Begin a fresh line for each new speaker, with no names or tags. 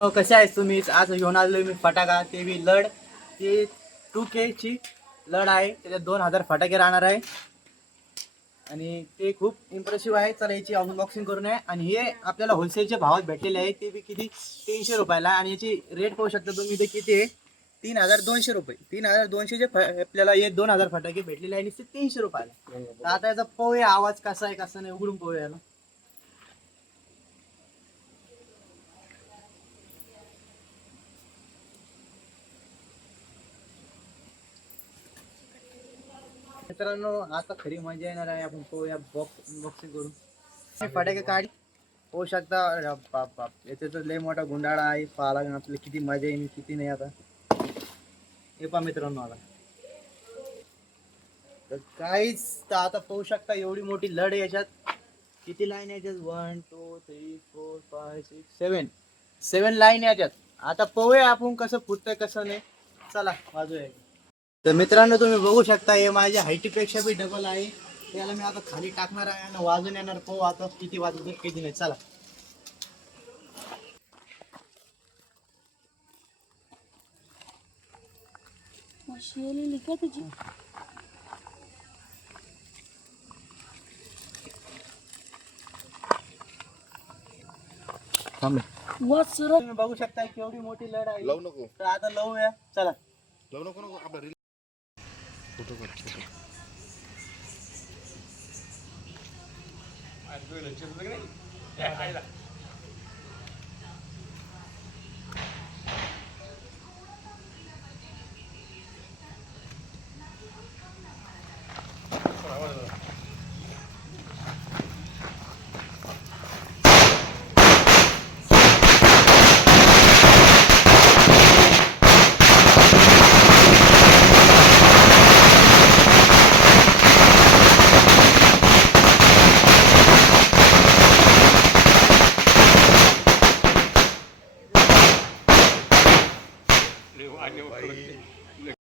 हो, कसे आहेस तुम्ही? आज घेऊन आलो मी फटाका. ते बी लढ. ते टू के ची लढ आहे. त्याच्यात दोन हजार फटाके राहणार आहे. आणि ते खूप इम्प्रेसिव्ह आहे. चला याची अनबॉक्सिंग करून आहे आणि हे आपल्याला होलसेलच्या भावात भेटलेले आहे. ते बी किती? तीनशे रुपयाला. आणि याची रेट पाहू शकता तुम्ही ते किती आहे? तीन हजार दोनशे रुपये. तीन हजार दोनशेचे आपल्याला हे दोन हजार फटाके भेटलेले आहे. आणि ते तीनशे रुपयाला. तर आता याचा पोहे आवाज कसा आहे कसा नाही. उघडून पोहे याला मित्रांनो आता खरी मजा येणार आहे. आपण पोया बॉक्स बॉक्सिंग करून. फटाके काढ. होऊ शकता बाप बाप. तर लय मोठा गुंडाळा आहे. पाहा लागेल आपल्याला किती मजा येईल किती नाही आता. हे पहा मित्रांनो आता. तर काहीच तर आता पाहू शकता एवढी मोठी लढ आहे याच्यात. किती लाईन आहे याच्यात? One two three four five six seven seven line आहे याच्यात. आता पाहूया आपण कसं फुटतंय कसं नाही. चला बाजूया तर मित्रांनो तुम्ही बघू शकता हे माझ्या हाईटीपेक्षा बी डबल आहे. त्याला मी आता खाली टाकणार आहे आणि वाजून येणार. पाहू आता किती वाजवतो किती नाही. चला.
तुझी.
बघू शकता केवढी मोठी लढ आहे
लावू नको.
तर आता लावूया. चला.
लावू नको नको. आपला ことが。knew, I knew it.